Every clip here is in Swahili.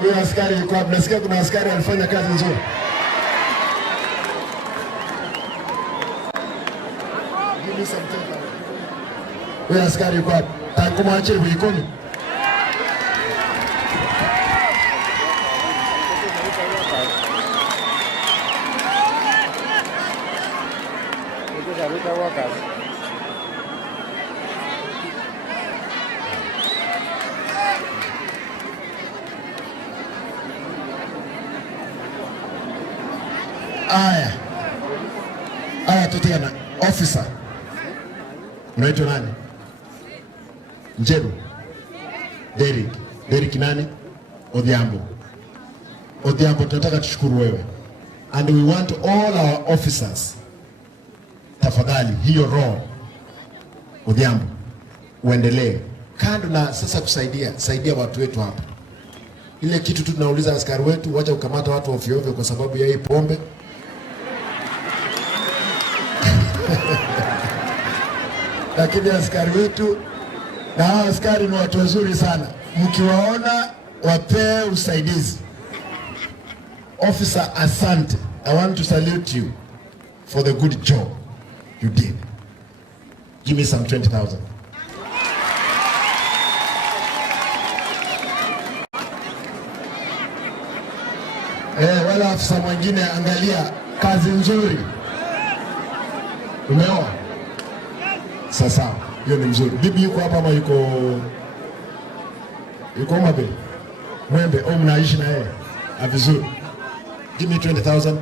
Huyo askari yuko, nasikia kuna askari alifanya kazi nzuri. Give me some time. Huyo askari yuko, takumwachie buikomi. Aya tutiana officer. Unaitwa nani? Njeru. Derrick nani? Odhiambo. Tunataka tushukuru wewe. And we want all our officers, tafadhali hiyo roho Odhiambo uendelee. Kando na sasa saidia watu wetu hapa. Ile kitu tu tunauliza askari wetu, wacha ukamata watu ovyo ovyo kwa sababu ya hii pombe. Lakini askari wetu na askari ni watu wazuri sana. Mkiwaona wapee usaidizi. Officer, asante. I want to salute you for the good job you did. Give me some 20,000. Wala afisa mwingine, angalia kazi nzuri. Umeoa? Sasa, hiyo ni mzuri. Bibi yuko hapa ama yuko Mabe? Mwembe, au mnaishi na yeye? Vizuri. Give me 20,000.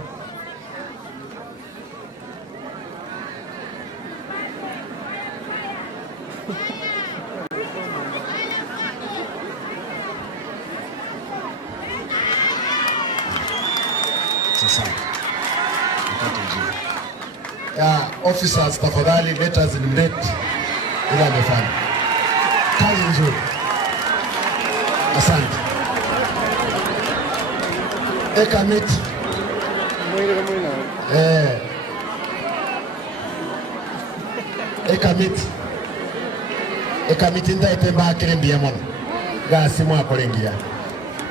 Sasa. Officers, tafadhali let us relate ila amefanya kazi nzuri. Asante. Ekamiti. Ekamiti ndaitembea kirembia mwana. Gasi mwako lengia.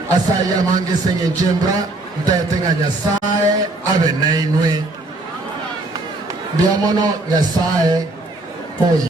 Asaya mange senye njembra. Ndaitenga Nyasaye abe nainwe. Biamono Nyasaye koi.